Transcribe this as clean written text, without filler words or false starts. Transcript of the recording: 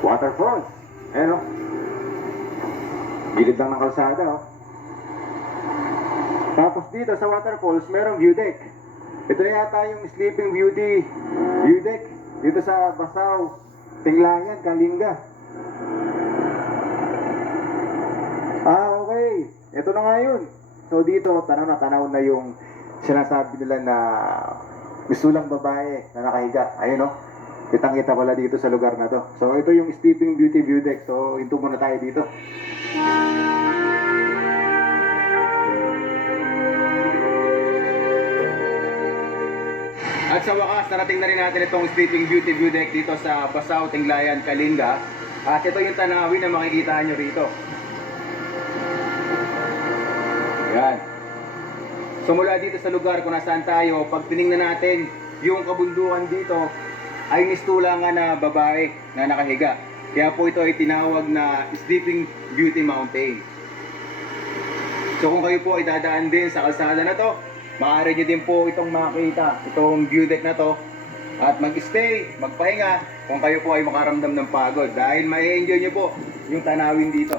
Waterfalls. Ayan o. Gilid lang ng kalsada o. Tapos dito sa waterfalls, merong view deck. Ito yata yung Sleeping Beauty view deck. Dito sa Basaw, Tinglayan, Kalinga. Okay. Ito na nga yun. So dito, tanaw na yung sinasabi nila na gusto lang babae na nakahiga. Ayun o. Kitang-kita pala dito sa lugar na to. So ito yung Sleeping Beauty view deck. So ito muna tayo dito. At sa wakas, narating na rin natin itong Sleeping Beauty view deck dito sa Basaw, Tinglayan, Kalinga. At ito yung tanawin na makikita nyo rito. Yan. So mula dito sa lugar kung nasaan tayo, pag tinignan natin yung kabundukan dito, ay mistulangan na babae na nakahiga. Kaya po ito ay tinawag na Sleeping Beauty Mountain. So kung kayo po ay dadaan din sa kalsada na to, maaari nyo din po itong makita, itong view deck na to, at mag-stay, magpahinga kung kayo po ay makaramdam ng pagod dahil may enjoy nyo po yung tanawin dito.